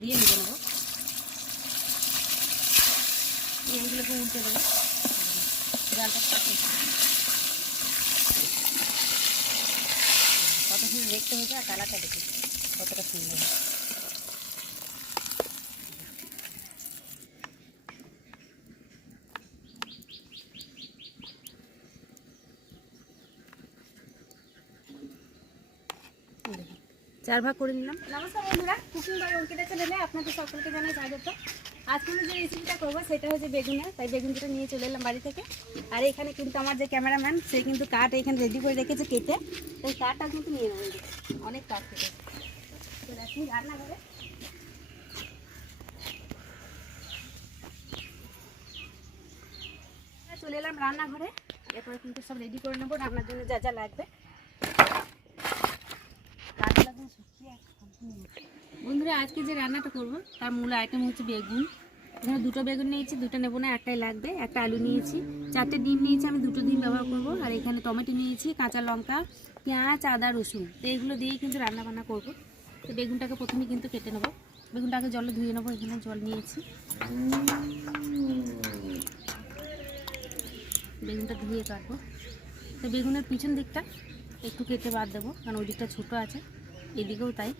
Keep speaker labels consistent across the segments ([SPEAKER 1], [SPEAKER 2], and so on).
[SPEAKER 1] দিয়ে নিয়ে নেব এইগুলোকে উল্টে দেবো জালটা পাঠিয়ে কত সুন্দর দেখতে হয়েছে আর কালারটা দেখি কতটা সুন্দর হয়েছে। দেখুন, চার ভাগ করে নিলাম।
[SPEAKER 2] নমস্কার বন্ধুরা, কুকিং বাই অঙ্কিতা চ্যানেলে আপনাদের সকলকে জানাই স্বাগত। আজকে আমি যে রেসিপিটা করব সেটা হচ্ছে বেগুনের, তাই বেগুন দুটো নিয়ে চলে এলাম বাড়ি থেকে। আর এখানে কিন্তু আমার যে ক্যামেরাম্যান সে কিন্তু কাঠ এখানে রেডি করে রেখেছে কেটে। তাই কাঠটা কিন্তু নিয়ে নেব। অনেক কাঠ কেটে। চলে এলাম রান্নাঘরে। এরপরে কিন্তু সব রেডি করে নেব, রান্নার জন্য যা যা লাগবে।
[SPEAKER 1] বন্ধুরা, আজকে যে রান্নাটা করব, তার মূল আইটেম হচ্ছে বেগুন। এখানে দুটো বেগুন নিয়েছি, দুটো নেব না, একটাই লাগবে, একটা আলু নিয়েছি, চারটে ডিম নিয়েছি, আমি দুটো ডিম ব্যবহার করব। আর এখানে টমেটো নিয়েছি, কাঁচা লঙ্কা, পেঁয়াজ, আদা, রসুন। তো এগুলো দিয়েই কিন্তু রান্না বান্না করব। তো বেগুনটাকে প্রথমে কিন্তু কেটে নেব। বেগুনটাকে জলে ধুয়ে নেব, এখানে জল নিয়েছি। বেগুনটা ধুয়ে কাটবো তো বেগুনের পিছন দিকটা একটু কেটে বাদ দেবো, কারণ ওই দিকটা ছোটো আছে। এদিকেও তাই।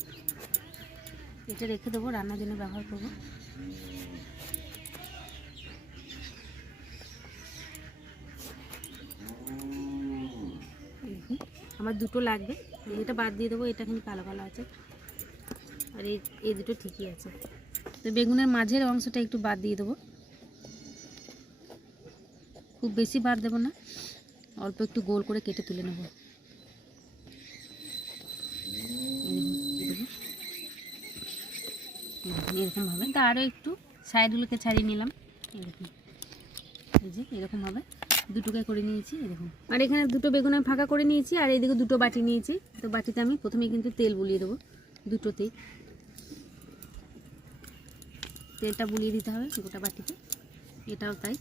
[SPEAKER 1] এটা রেখে দেবো, রান্নার জন্য ব্যবহার করব। আমার দুটো লাগবে, এটা বাদ দিয়ে দেবো, এটা কিন্তু কালো কালো আছে। আর এই এই দুটো ঠিকই আছে। তো বেগুনের মাঝের অংশটা একটু বাদ দিয়ে দেবো। খুব বেশি বাদ দেবো না, অল্প একটু গোল করে কেটে তুলে নেব। এরকমভাবে তা আরও একটু সাইডগুলোকে ছাড়িয়ে নিলাম। এরকম। এই যে এরকমভাবে দুটোকে করে নিয়েছি, এরকম। আর এখানে দুটো বেগুন ফাঁকা করে নিয়েছি, আর এইদিকে দুটো বাটি নিয়েছি। তো বাটিতে আমি প্রথমে কিন্তু তেল বুলিয়ে দেবো দুটোতেই তেলটা বুলিয়ে দিতে হবে গোটা বাটিতে। এটাও তাই।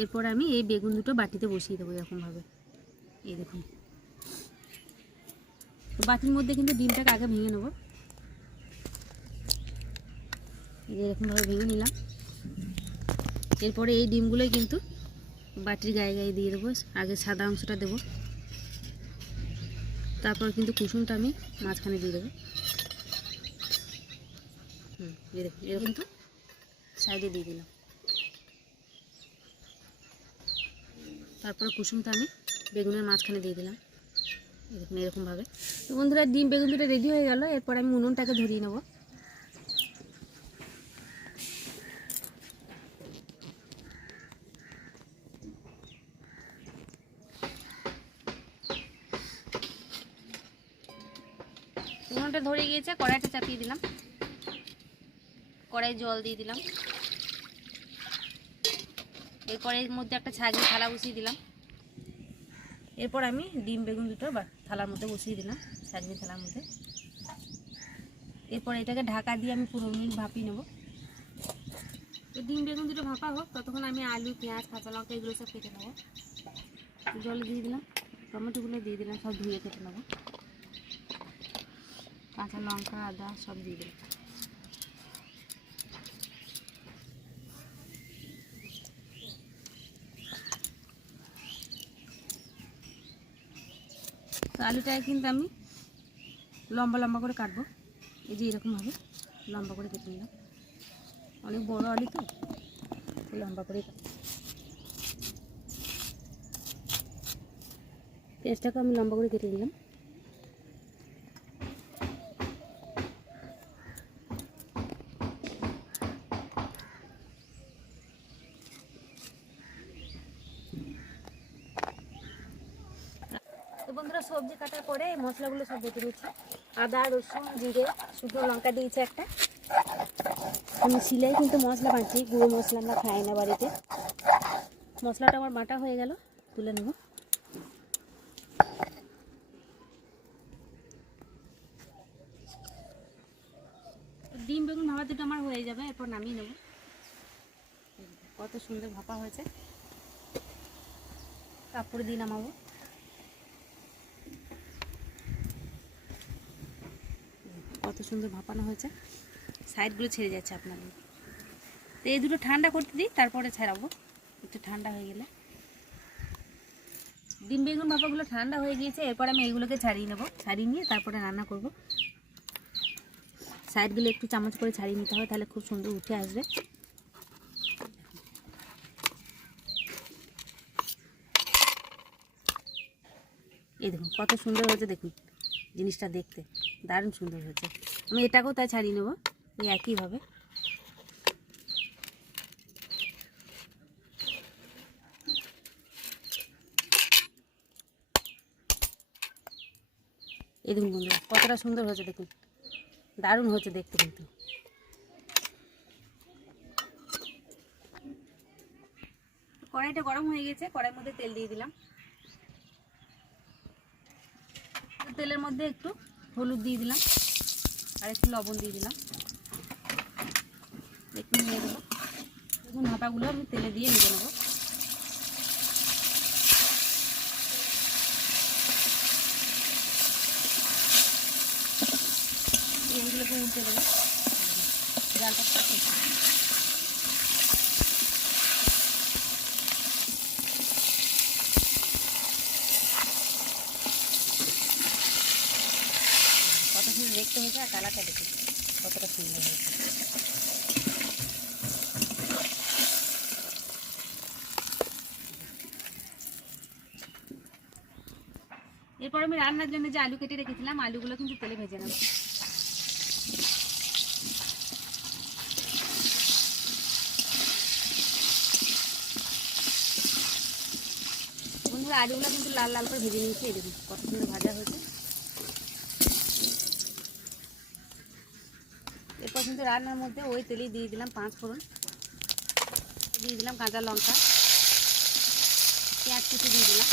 [SPEAKER 1] এরপর আমি এই বেগুন দুটো বাটিতে বসিয়ে দেবো এরকমভাবে। এই দেখুন। বাটির মধ্যে কিন্তু ডিমটাকে আগে ভেঙে নেব এই যে এরকমভাবে ভেঙে নিলাম। এরপরে এই ডিমগুলোই কিন্তু বাটির গায়ে গায়ে দিয়ে দেবো, আগে সাদা অংশটা দেবো। তারপর কিন্তু কুসুমটা আমি মাঝখানে দিয়ে দেবো। হুম কিন্তু সাইডে দিয়ে দিলাম। তারপর কুসুমটা আমি বেগুনের মাঝখানে দিয়ে দিলাম। এরকম, এরকমভাবে। বন্ধুরা, ডিম বেগুন দুটো রেডি হয়ে গেল। এরপর আমি উনুনটাকে ধরিয়ে নেব। ধরে গিয়েছে, কড়াইটা চাপিয়ে দিলাম। কড়াই জল দিয়ে দিলাম। এর মধ্যে একটা ছাগি, থালা বসিয়ে দিলাম। এরপর আমি ডিম, বেগুন দুটো বা থালার মধ্যে বসিয়ে দিলাম ছাগনি থালার মধ্যে। এরপর এটাকে ঢাকা দিয়ে আমি পনেরো মিনিট ভাপিয়ে নেব। ডিম, বেগুন দুটো ভাপা হোক, ততক্ষণ আমি আলু, পেঁয়াজ, কাঁচা লঙ্কা এগুলো সব কেটে নেব। জল দিয়ে দিলাম, টমেটোগুলো দিয়ে দিলাম, সব ধুয়ে কেটে নেব। কাঁচা লঙ্কা, আদা সব দিয়ে দিলাম তো আলুটাকে কিন্তু আমি লম্বা লম্বা করে কাটবো। এই যে এরকমভাবে লম্বা করে কেটে নিলাম। অনেক বড় আলু তো তো লম্বা করে পেঁয়াজটাকে আমি লম্বা করে কেটে নিলাম। বন্ধুরা সবজি কাটার পরে মশলাগুলো সব বেটে নিচ্ছি। আদা, রসুন, জিরে, শুকনো লঙ্কা দিয়েছি একটা। আমি সিলাই কিন্তু মশলা বাঁচি গুঁড়ো মশলা আমরা খাই না বাড়িতে। মশলাটা আমার বাটা হয়ে গেল, তুলে নেব। ডিম, বেগুন, ভাপা দুটো আমার হয়ে যাবে, এরপর নামিয়ে নেব। কত সুন্দর ভাপা হয়েছে। কাপড় দিয়ে নামাবো। কত সুন্দর ভাপানো হয়েছে। সাইডগুলো ছেড়ে যাচ্ছে আপনাদের। তো এই দুটো ঠান্ডা করতে দিই, তারপরে ছাড়াবো। একটু ঠান্ডা হয়ে গেলে। ডিম বেগুন ভাপাগুলো ঠান্ডা হয়ে গিয়েছে, এরপর আমি এইগুলোকে ছাড়িয়ে নেব। ছাড়িয়ে নিয়ে তারপরে রান্না করব। সাইডগুলো একটু চামচ করে ছাড়িয়ে নিতে হবে, তাহলে খুব সুন্দর উঠে আসবে। এই দেখুন, কত সুন্দর হয়েছে, দেখুন। জিনিসটা দেখতে। দারুণ সুন্দর হয়েছে। আমি এটাকেও তাই ছাড়িয়ে নেব। এই একইভাবে এই দেখুন বন্ধুরা, কতটা সুন্দর হয়েছে দেখুন। দারুণ হয়েছে দেখতে কিন্তু। কড়াইটা গরম হয়ে গেছে, কড়াইয়ের মধ্যে তেল দিয়ে দিলাম তো তেলের মধ্যে একটু হলুদ দিয়ে দিলাম আর একটু লবণ দিয়ে দিলাম। একটু নিয়ে দেবো। দেখুন হাঁপাগুলো আমি তেলে দিয়ে নিয়ে নেব। এইগুলোকে উল্টে দেবো। জালটা পাঠিয়ে কত সুন্দর দেখতে হয়েছে আর কালারটা দেখুন কতটা সুন্দর হয়েছে এরপর আমি রান্নার জন্য যে আলু কেটে রেখেছিলাম, আলুগুলো কিন্তু তেলে ভেজে নেব। বন্ধুরা, আলুগুলো কিন্তু লাল লাল করে ভেজে নিয়েছি, এই দেখুন কত সুন্দর ভাজা হয়েছে। কিন্তু রান্নার মধ্যে ওই তেলেই দিয়ে দিলাম পাঁচ ফোড়ন। দিয়ে দিলাম কাঁচা লঙ্কা। পেঁয়াজ কুচি দিয়ে দিলাম।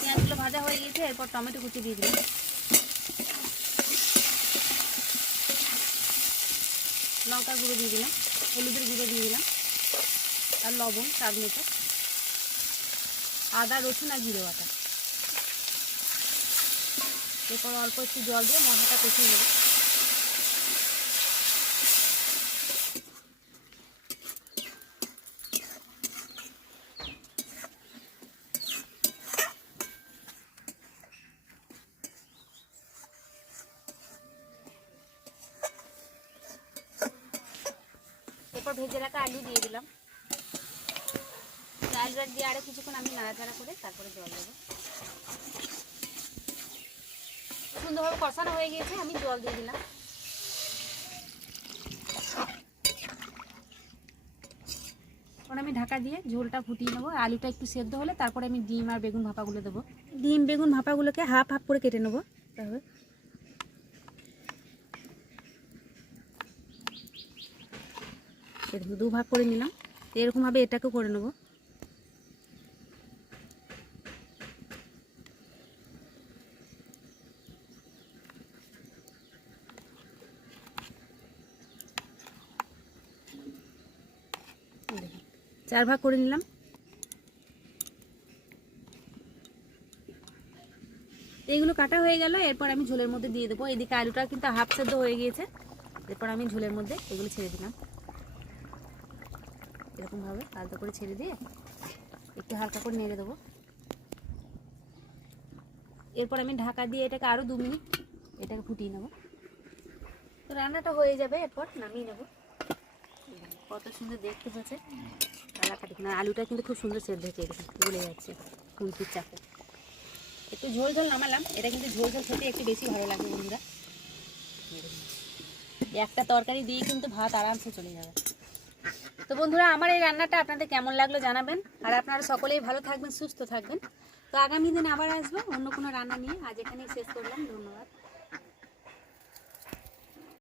[SPEAKER 1] পেঁয়াজগুলো ভাজা হয়ে গিয়েছে, এরপর টমেটো কুচি দিয়ে দিলাম। লঙ্কা গুঁড়ো দিয়ে দিলাম, হলুদের গুঁড়ো দিয়ে দিলাম, আর লবণ, স্বাদ মতো। আদা, রসুন আর জিরে বাটা। এরপর অল্প একটু জল দিয়ে মশলাটা কষিয়ে নেব। এরপর ভেজে রাখা আলু দিয়ে দিলাম। আলুটা দিয়ে আরও কিছুক্ষণ আমি নাড়াচাড়া করে তারপরে জল দেবো। সুন্দরভাবে কষানো হয়ে গিয়েছে আমি জল দিয়ে দিলাম। এখন আমি ঢাকা দিয়ে ঝোলটা ফুটিয়ে নেব। আলুটা একটু সেদ্ধ হলে তারপরে আমি ডিম আর বেগুন ভাপাগুলো দেবো। ডিম বেগুন ভাপাগুলোকে হাফ হাফ করে কেটে নেব। তাহলে দু ভাগ করে নিলাম। এরকমভাবে এটাকেও করে নেব। চার ভাগ করে নিলাম। এইগুলো কাটা হয়ে গেল, এরপর আমি ঝোলের মধ্যে দিয়ে দেবো। এদিকে আলুটা কিন্তু হাফ সেদ্ধ হয়ে গিয়েছে। এরপর আমি ঝোলের মধ্যে এগুলো ছেড়ে দিলাম। এরকমভাবে আলতো করে ছেড়ে দিয়ে একটু হালকা করে নেড়ে দেবো। এরপর আমি ঢাকা দিয়ে এটাকে আরও দু মিনিট এটাকে ফুটিয়ে নেব। তো রান্নাটা হয়ে যাবে, এরপর নামিয়ে নেব। কত সুন্দর দেখতে পাচ্ছে দেখুন আর আলুটা কিন্তু খুব সুন্দর সেদ্ধ হয়েছে এরকম গলে যাচ্ছে খুন্তির চাপে। একটু ঝোল ঝোল নামালাম, এটা কিন্তু ঝোল ঝোল খেতে একটু বেশি ভালো লাগে বন্ধুরা। একটা তরকারি দিয়ে কিন্তু ভাত আরামসে চলে যাবে। তো বন্ধুরা, আমার এই রান্নাটা আপনাদের কেমন লাগল জানাবেন, আর আপনারা সকলেই ভালো থাকবেন, সুস্থ থাকবেন। তো আগামী দিন আবার আসব অন্য কোনো রান্না নিয়ে। আজ এখানেই শেষ করলাম, ধন্যবাদ।